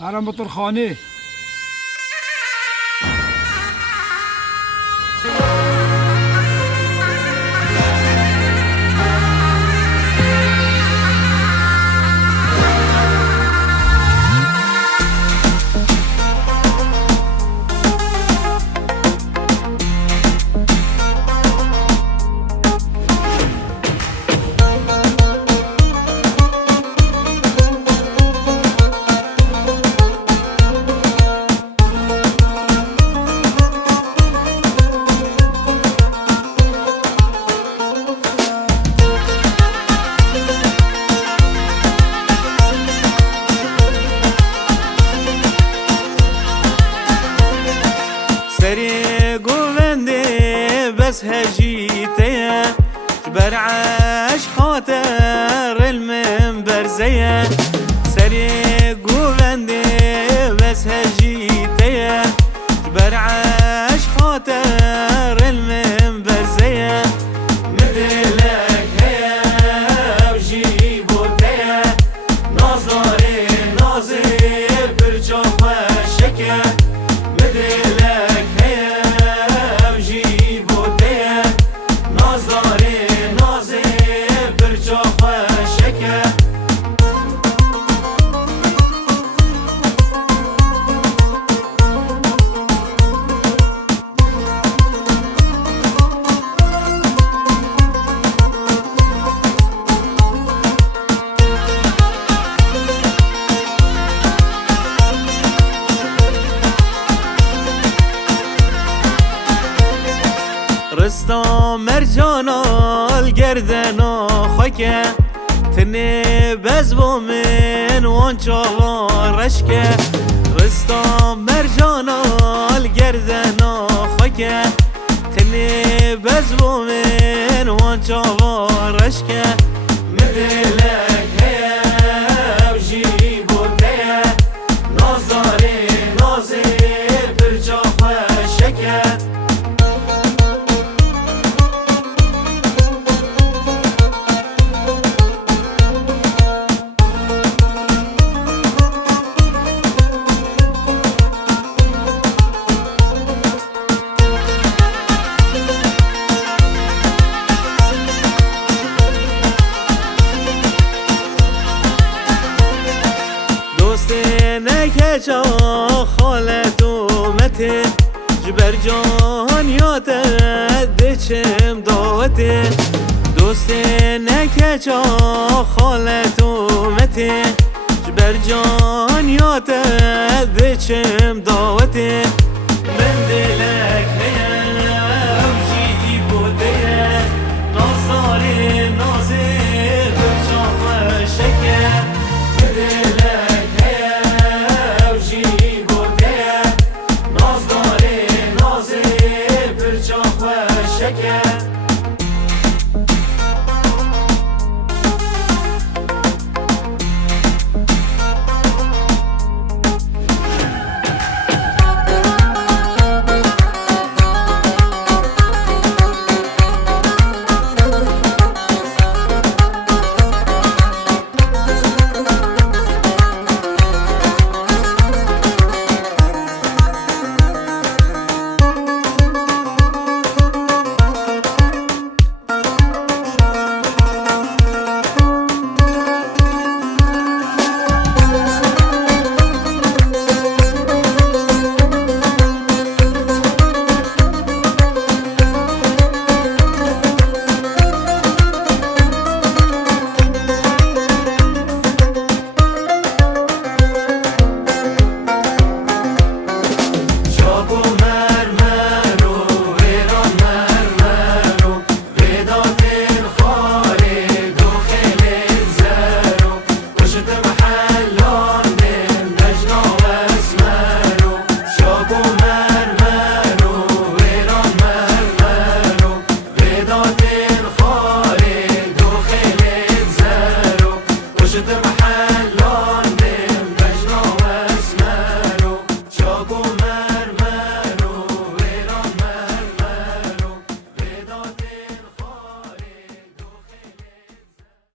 هرم بطرخانه. سری گوونده بس هجیته برعاش خاطر المنبر زيه سری گوونده بس هجیته برعاش خاطر المنبر زيه مدلك هيا وجيبو تيا نظري ناظر برجوف الشكا مدلك هيا وجيبو تيا نظري ناظر برجوف الشكا رستم مرجانا الگردنا خاکه تنه بزبو من وان چاوارشکه رستم مرجانا الگردنا خاکه تنه بزبو من وان چاوارشکه مدلک هیا وجیبو تیا نازاری نازیر برجاف شکه نکه چا خالت اومته جبر جان یاته دچم داوته دوست نکه چا خالت اومته جبر جان یاته دچم داوته من دلک هیا